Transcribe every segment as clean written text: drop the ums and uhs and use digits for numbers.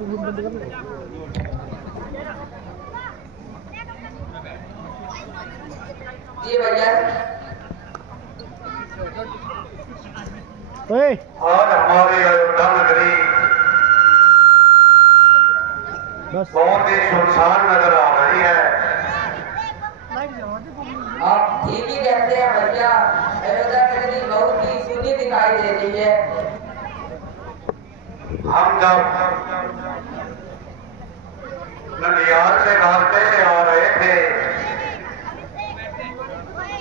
जी भैया। आज हमारी अयोध्या नगरी बहुत ही सुनसान नजर आ रही है। आप ठीक ही कहते हैं भैया, अयोध्या नगरी बहुत ही सुनी दिखाई दे रही है। हम जब ननिहाल से रास्ते से आ रहे थे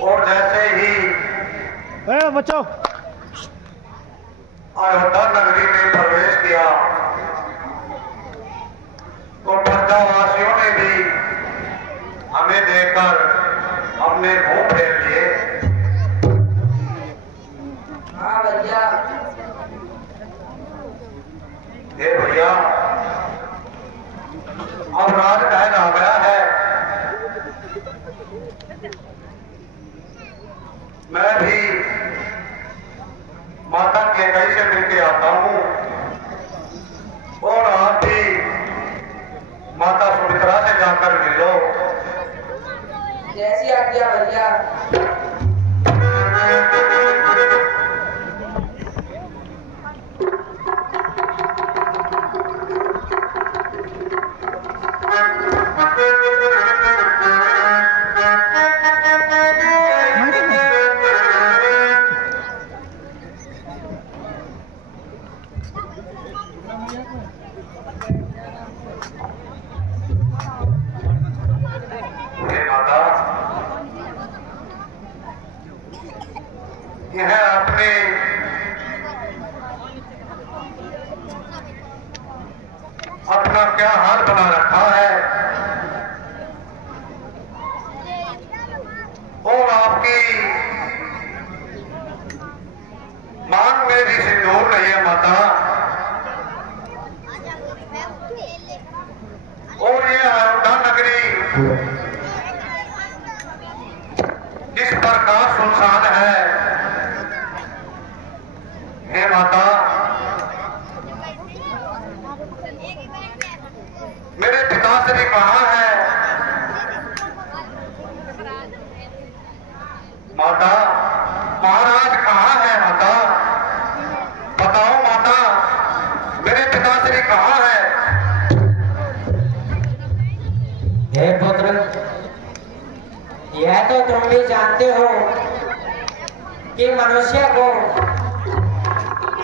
और जैसे ही बचाओ अयोध्या नगरी में प्रवेश किया तो प्रजावासियों ने भी हमें देखकर अपने मुंह फेर लिए। हाँ भैया। हे भैया, अब राज पहन आ गया है। मैं भी माता केकई से मिलके आता हूँ और आप भी माता सुमित्रा से जाकर मिलो। जैसी आज्ञा भैया। यह आपने अपना क्या हाल बना रखा है और आपकी मांग में भी सिंदूर नहीं है माता। और ये अयोध्या नगरी किस प्रकार सुनसान है। हे माता, मेरे पिताश्री कहाँ है? माता, महाराज कहाँ है? माता बताओ माता, मेरे पिताश्री कहाँ है? हे पुत्र, यह तो तुम भी जानते हो कि मनुष्य को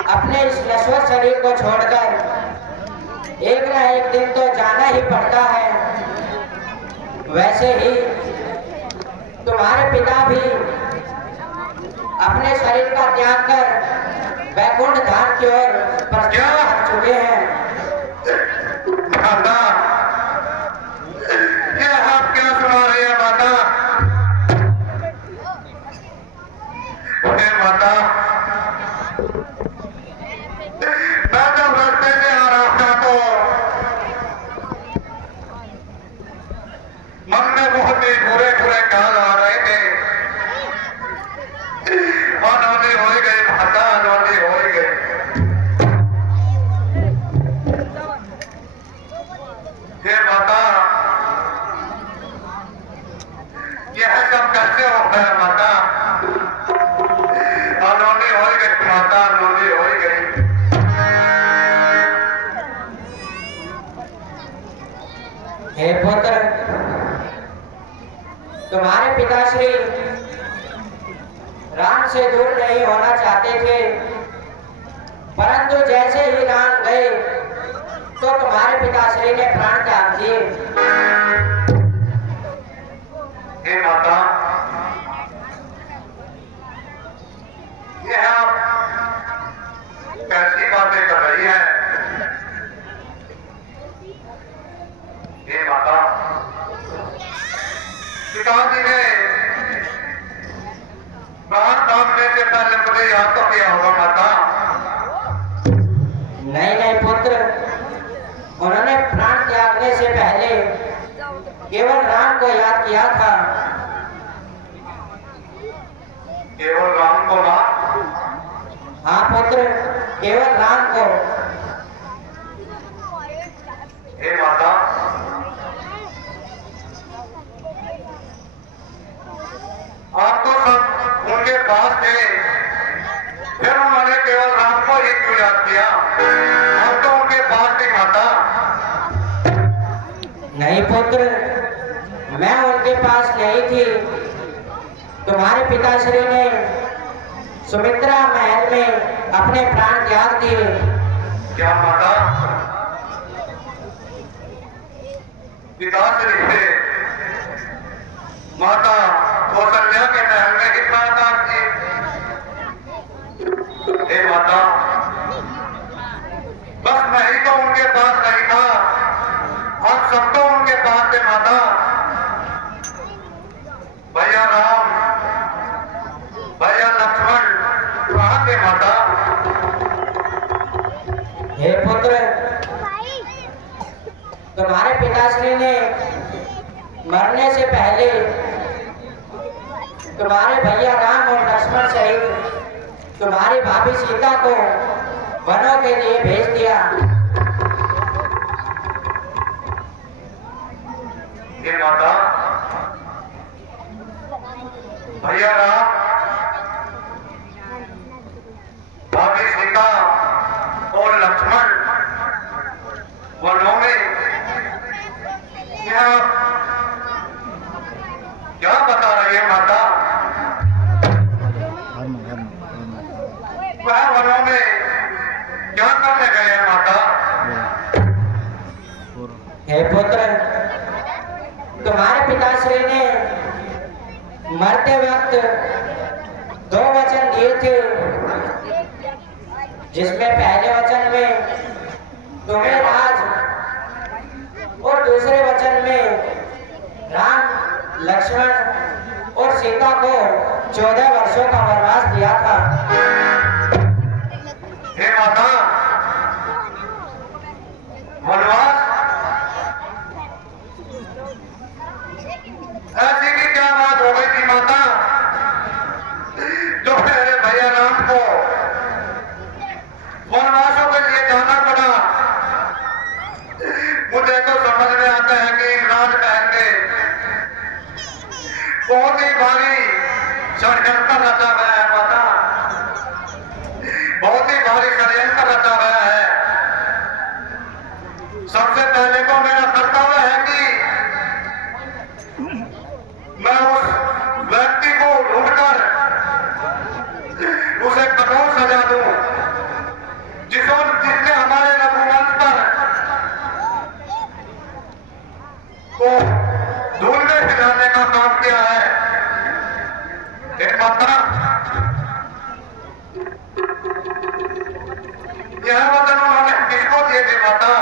अपने इस नश्वर शरीर को छोड़कर एक न एक दिन तो जाना ही पड़ता है। वैसे ही तुम्हारे पिता भी अपने शरीर का त्याग कर वैकुंठ धाम की ओर प्रस्थान कर चुके हैं। माता, यह आप क्या सुना रही है माता? हे माता, मैं जब रास्ते से आ रहा था तो मन में बहुत ही बुरे बुरे ख्याल आ रहे थे। अनहोनी हो गई माता, अनहोनी हो गई। हे माता, यह सब कैसे हो गया माता? अनहोनी हो गई माता, अनहोनी हो गई। हे पुत्र, तुम्हारे पिताश्री राम से दूर नहीं होना चाहते थे, परंतु जैसे ही राम गए तो तुम्हारे पिताश्री ने प्राण त्याग दिए। हे माता, यह आप कैसी बातें कर रही है? हे माता, पिताजी ने प्राण त्यागने से पहले मुझे याद तो किया होगा माता। नहीं नहीं पुत्र, उन्होंने प्राण त्यागने से पहले केवल राम को याद किया था। केवल राम को ना? हाँ पुत्र, केवल राम को। हे माता, आप तो सब उनके पास थे, फिर उन्होंने केवल राम को ही क्यों याद किया? आप तो उनके पास थे माता। नहीं पुत्र, मैं उनके पास नहीं थी। तुम्हारे पिताश्री ने सुमित्रा महल में अपने प्राण त्याग दिए। क्या माता? पिताश्री थे माता कौशल्या के महल में ही प्राण त्याग दिए। हे माता, बस मैं ही तो उनके पास नहीं था, आप सब तो उनके पास थे माता। भैया राम, भैया लक्ष्मण कहाँ थे माता? हे पुत्र, तुम्हारे पिताश्री ने मरने से पहले तुम्हारे भैया राम और लक्ष्मण सहित तुम्हारी भाभी सीता को वनों के लिए भेज दिया। हे माता, भैया राम, भाभी सीता और लक्ष्मण वनों में क्या बता रही है माता? वह वनों में क्या करने गए हैं माता? हे पुत्र, तुम्हारे पिताश्री ने मरते वक्त 2 वचन दिए थे, जिसमें पहले वचन में तुम्हें राज और दूसरे वचन में राम, लक्ष्मण और सीता को 14 वर्षों का वनवास दिया था। हे माता, वनवास? ऐसी की क्या बात हो गई थी माता, जो मेरे भैया राम को वनवासों के लिए जाना पड़ा? मुझे तो समझ में आता है कि राजमहल में बहुत ही भारी षड्यंत्र रचा गया है माता, बहुत ही भारी षड्यंत्र रचा गया है। सबसे पहले तो मेरा कर्तव्य है कि मैं उस व्यक्ति को ढूंढकर उसे कठोर सजा दूं, जिसने हमारे रघुवंश पर को धूल में गिराने का काम किया है। माता, यह वचन उन्होंने किसको दिए थे माता?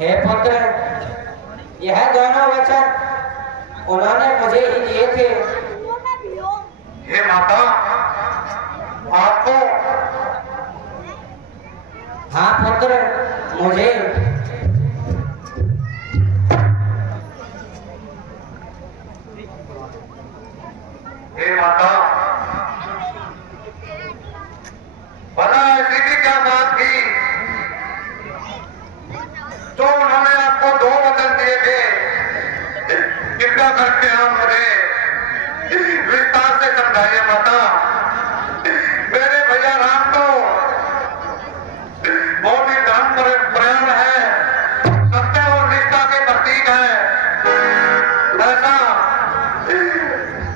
हे पुत्र, यह दोनों वचन उन्होंने मुझे ही दिए थे। हे माता, आपको? हाँ पुत्र, मुझे। हे माता, भला ऐसी की क्या बात थी जो उन्होंने आपको 2 वचन दिए थे? कृपया करके आप मुझे विस्तार से समझाइए माता। मेरे भैया राम तो बहुत ही धर्मपरायण है, सत्य और निष्ठा के प्रतीक है।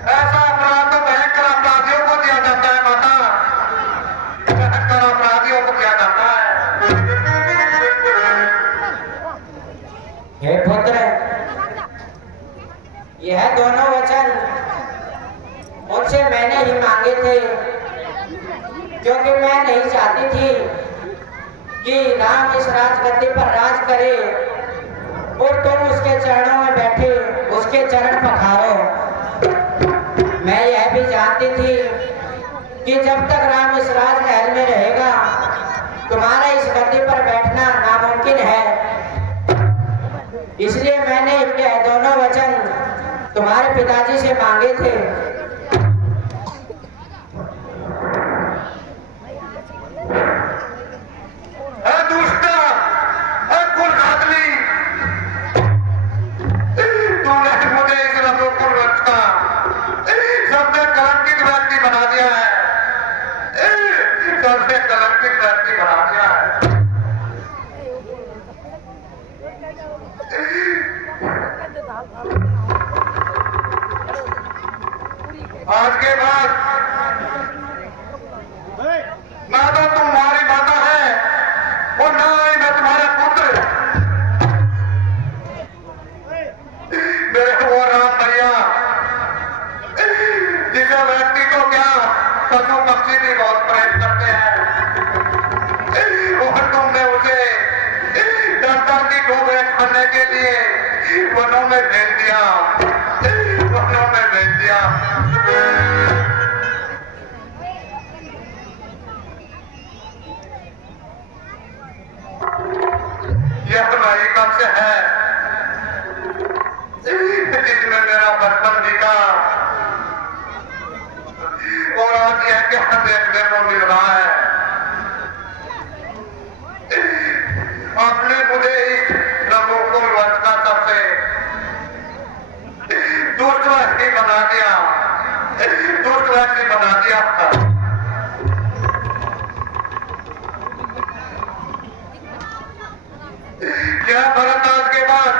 ऐसा अपराध तो भयंकर अपराधियों को दिया जाता है माता, भयंकर अपराधियों को दिया जाता है। हे पुत्र, यह दोनों वचन उनसे मैंने ही मांगे थे, क्योंकि मैं नहीं चाहती थी कि राम इस राजगद्दी पर राज करे और तुम उसके चरणों में बैठे उसके चरण पखारो। मैं यह भी जानती थी कि जब तक राम इस राजमहल में रहेगा, तुम्हारा इस गद्दी पर बैठना नामुमकिन है। इसलिए मैंने यह दोनों वचन तुम्हारे पिताजी से मांगे थे। तू पढ़ने के लिए वनों में भेज दिया, वनों में भेज दिया। यह तुम्हारी कक्ष है जिसमें मेरा बचपन बीता, और आज यह क्या देखने को मिल रहा है। आपने मुझे इस रघुकुल वंश का सबसे दुष्टवंशी बना दिया, दुष्टवंशी बना दिया। क्या भरत आज के बाद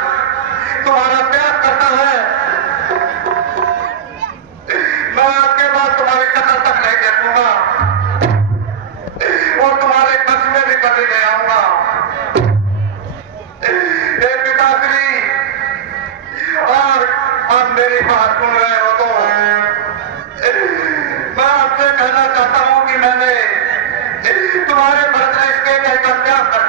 तुम्हारा त्याग करता है? मैं आज के बाद तुम्हारी शक्ल तक नहीं देखूंगा और तुम्हारे कक्ष में भी कभी नहीं आऊंगा। हे पिताश्री, और आप मेरी बात सुन रहे हो तो मैं आपसे कहना चाहता हूं कि मैंने तुम्हारे भरत रिश्ते का त्याग कर